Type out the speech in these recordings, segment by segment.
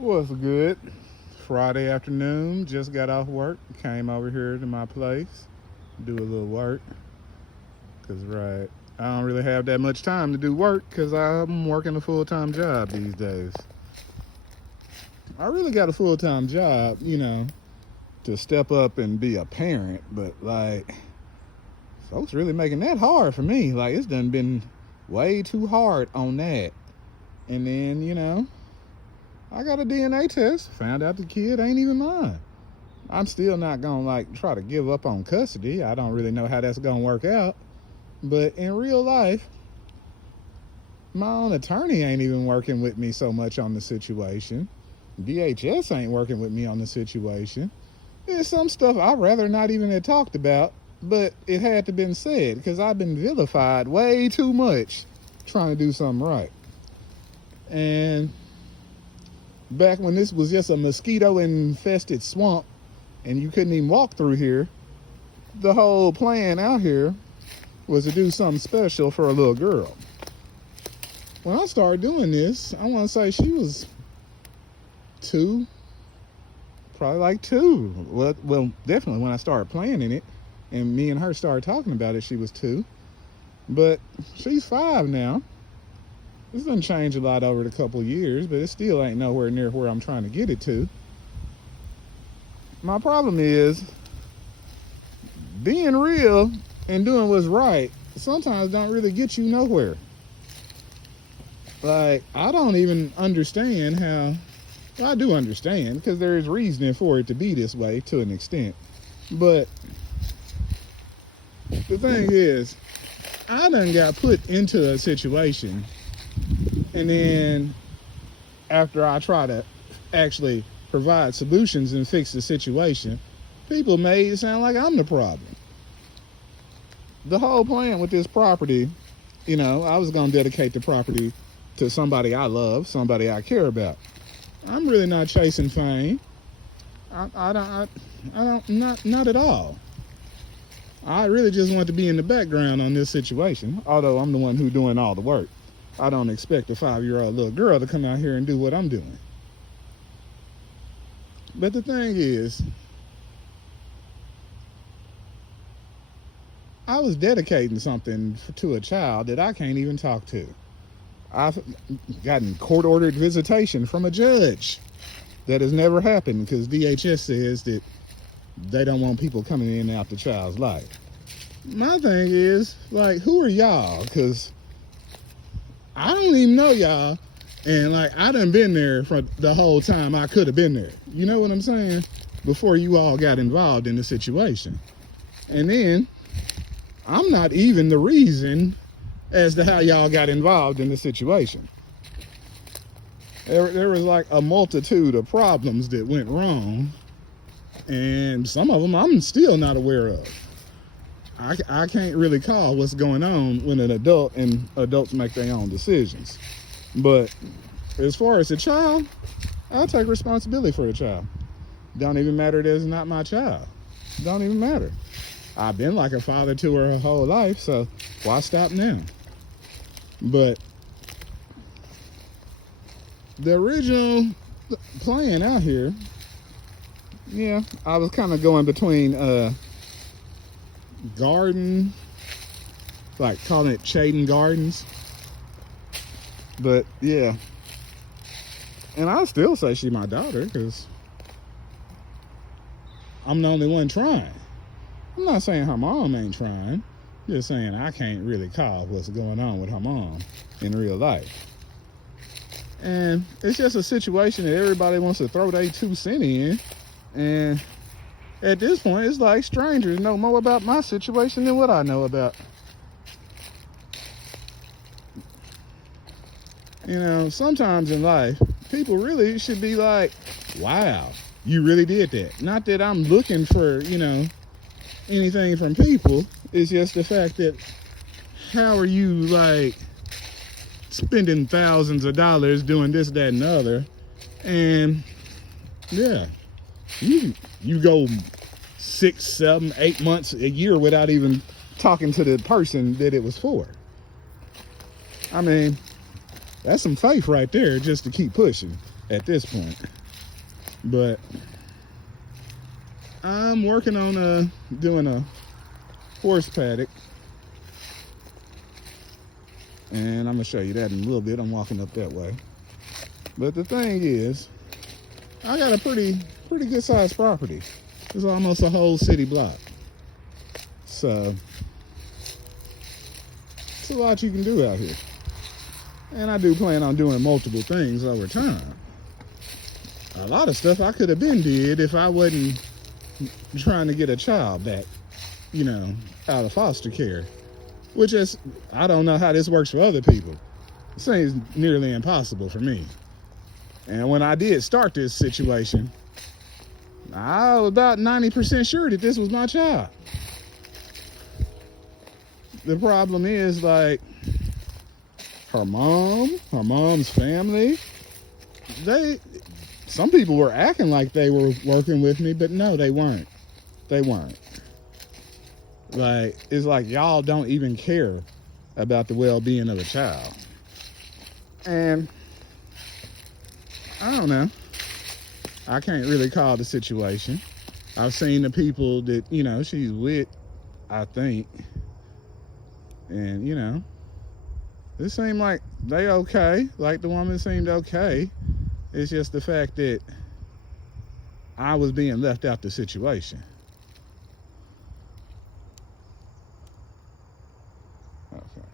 What's good? Friday afternoon, just got off work, came over here to my place, do a little work. Cause I don't really have that much time to do work because I'm working a full time job these days. I really got a full time job, to step up and be a parent, but folks really making that hard for me. Like, it's done been way too hard on that. And then, I got a DNA test, found out the kid ain't even mine. I'm still not gonna try to give up on custody. I don't really know how that's gonna work out. But in real life, my own attorney ain't even working with me so much on the situation. DHS ain't working with me on the situation. There's some stuff I'd rather not even have talked about, but it had to been said because I've been vilified way too much trying to do something right. And back when this was just a mosquito-infested swamp and you couldn't even walk through here, the whole plan out here was to do something special for a little girl. When I started doing this, I want to say she was 2, probably like 2. Well, definitely when I started planning it and me and her started talking about it, she was 2. But she's 5 now. This doesn't change a lot over the couple of years, but it still ain't nowhere near where I'm trying to get it to. My problem is being real and doing what's right sometimes don't really get you nowhere. I don't even understand how. Well, I do understand because there is reasoning for it to be this way to an extent. But the thing is, I done got put into a situation, and then after I try to actually provide solutions and fix the situation, people made it sound like I'm the problem. The whole plan with this property, I was going to dedicate the property to somebody I love, somebody I care about. I'm really not chasing fame. I don't, not at all. I really just want to be in the background on this situation, although I'm the one who's doing all the work. I don't expect a 5-year-old little girl to come out here and do what I'm doing. But the thing is, I was dedicating something to a child that I can't even talk to. I've gotten court-ordered visitation from a judge. That has never happened because DHS says that they don't want people coming in and out the child's life. My thing is, who are y'all? Because I don't even know y'all. And, I done been there for the whole time I could have been there. You know what I'm saying? Before you all got involved in the situation. And then, I'm not even the reason as to how y'all got involved in the situation. There was a multitude of problems that went wrong, and some of them I'm still not aware of. I can't really call what's going on when an adult and adults make their own decisions. But as far as the child, I'll take responsibility for the child. Don't even matter that it's not my child. Don't even matter. I've been like a father to her whole life, so why stop now? But the original plan out here, yeah, I was kind of going between garden, calling it Chaden Gardens. But yeah, and I still say she's my daughter because I'm the only one trying. I'm not saying her mom ain't trying. Just saying I can't really call what's going on with her mom in real life. And it's just a situation that everybody wants to throw their 2 cents in. And at this point, it's like strangers know more about my situation than what I know about. Sometimes in life, people really should be like, wow, you really did that. Not that I'm looking for, anything from people. It's just the fact that how are you spending thousands of dollars doing this, that, and the other, and yeah, you go 6, 7, 8 months, a year without even talking to the person that it was for. I mean, that's some faith right there just to keep pushing. at this point. But I'm working on doing a horse paddock, and I'm gonna show you that in a little bit. I'm walking up that way. But the thing is, I got a pretty good sized property. It's almost a whole city block. So it's a lot you can do out here. And I do plan on doing multiple things over time. A lot of stuff I could have been did if I wasn't trying to get a child back, out of foster care. Which is, I don't know how this works for other people. It seems nearly impossible for me. And when I did start this situation, I was about 90% sure that this was my child. The problem is, like, her mom's family, some people were acting like they were working with me, but no, they weren't. They weren't. Like, it's like y'all don't even care about the well-being of a child. And I don't know. I can't really call the situation. I've seen the people that, she's with, I think. And, it seemed like they okay. Like, the woman seemed okay. It's just the fact that I was being left out the situation. Okay.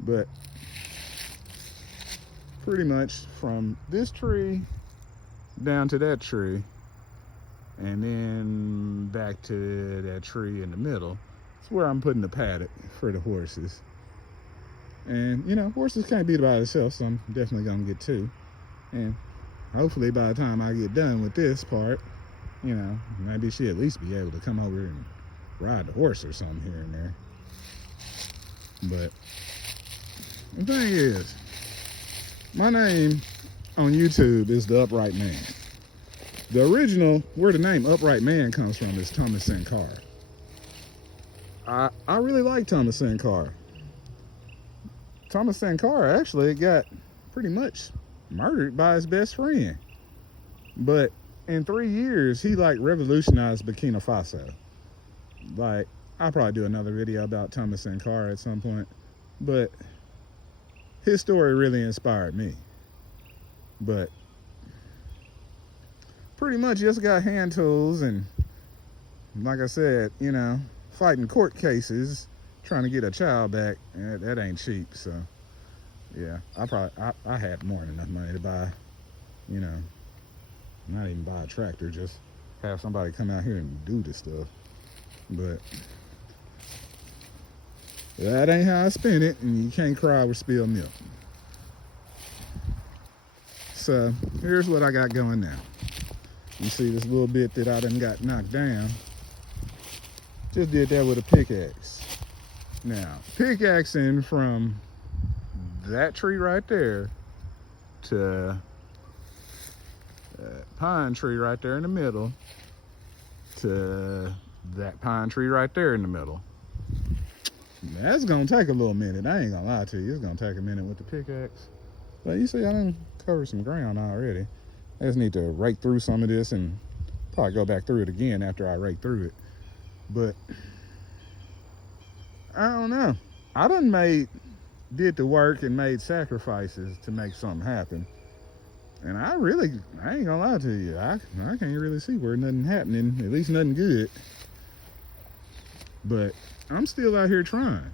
But pretty much from this tree down to that tree, and then back to that tree in the middle, it's where I'm putting the paddock for the horses. And, horses can't be by themselves, so I'm definitely going to get two. And hopefully by the time I get done with this part, maybe she'll at least be able to come over and ride the horse or something here and there. But the thing is, my name on YouTube is The Upright Man. The original, where the name Upright Man comes from, is Thomas Sankara. I really like Thomas Sankara. Thomas Sankara actually got pretty much murdered by his best friend. But in 3 years, he revolutionized Burkina Faso. I'll probably do another video about Thomas Sankara at some point. But his story really inspired me. But pretty much just got hand tools and, like I said, fighting court cases, trying to get a child back. That ain't cheap. So yeah, I had more than enough money to buy, not even buy a tractor, just have somebody come out here and do this stuff. But that ain't how I spend it, and you can't cry with spilled milk. So here's what I got going now. You see this little bit that I done got knocked down? Just did that with a pickaxe. Now, pickaxing from that tree right there to that pine tree right there in the middle to that pine tree right there in the middle. That's gonna take a little minute. I ain't gonna lie to you. It's gonna take a minute with the pickaxe. But you see, I done covered some ground already. I just need to rake through some of this and probably go back through it again after I rake through it. But I don't know. I done did the work and made sacrifices to make something happen. And I ain't gonna lie to you. I can't really see where nothing happening, at least nothing good. But I'm still out here trying.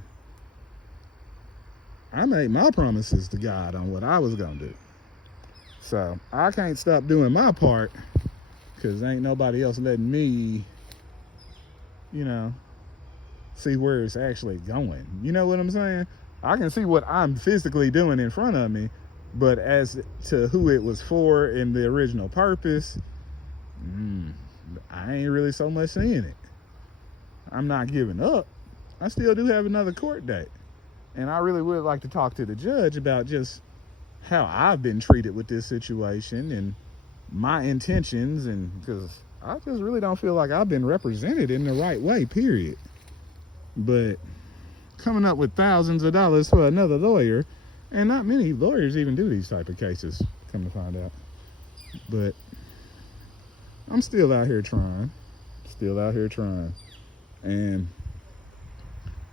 I made my promises to God on what I was gonna do. So I can't stop doing my part, because ain't nobody else letting me, see where it's actually going. You know what I'm saying? I can see what I'm physically doing in front of me, but as to who it was for and the original purpose, I ain't really so much seeing it. I'm not giving up. I still do have another court date. And I really would like to talk to the judge about just how I've been treated with this situation and my intentions, and because I just really don't feel like I've been represented in the right way, period. But coming up with thousands of dollars for another lawyer And not many lawyers even do these type of cases, come to find out. But I'm still out here trying. Still out here trying. And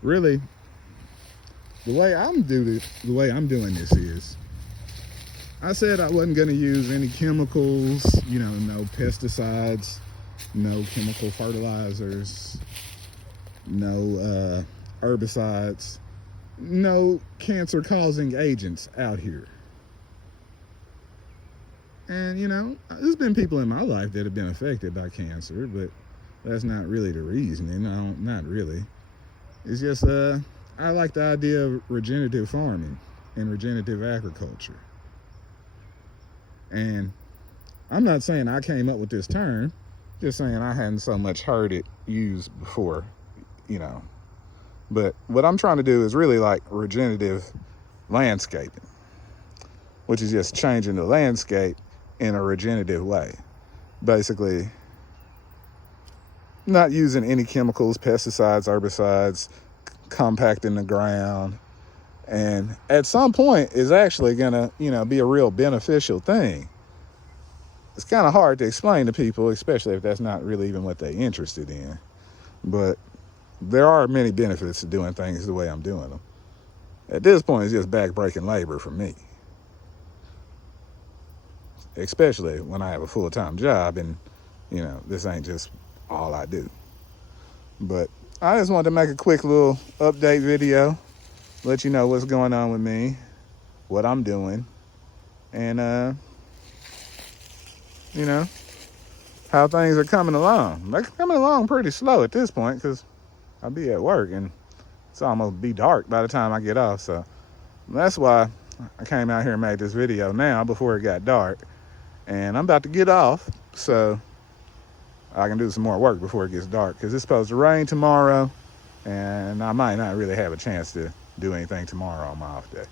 really, the way I'm doing this is, I said I wasn't going to use any chemicals, no pesticides, no chemical fertilizers, no herbicides, no cancer-causing agents out here. And, there's been people in my life that have been affected by cancer, but that's not really the reasoning. Not really. It's just, I like the idea of regenerative farming and regenerative agriculture. And I'm not saying I came up with this term, just saying I hadn't so much heard it used before, But what I'm trying to do is really like regenerative landscaping, which is just changing the landscape in a regenerative way. Basically, not using any chemicals, pesticides, herbicides, compacting the ground. And at some point, it's actually going to, be a real beneficial thing. It's kind of hard to explain to people, especially if that's not really even what they're interested in. But there are many benefits to doing things the way I'm doing them. At this point, it's just back-breaking labor for me. Especially when I have a full-time job and, this ain't just all I do. But I just wanted to make a quick little update video, let you know what's going on with me, what I'm doing, and, how things are coming along. They're coming along pretty slow at this point because I'll be at work and it's almost be dark by the time I get off. So that's why I came out here and made this video now before it got dark. And I'm about to get off so I can do some more work before it gets dark because it's supposed to rain tomorrow and I might not really have a chance to do anything tomorrow on my off day.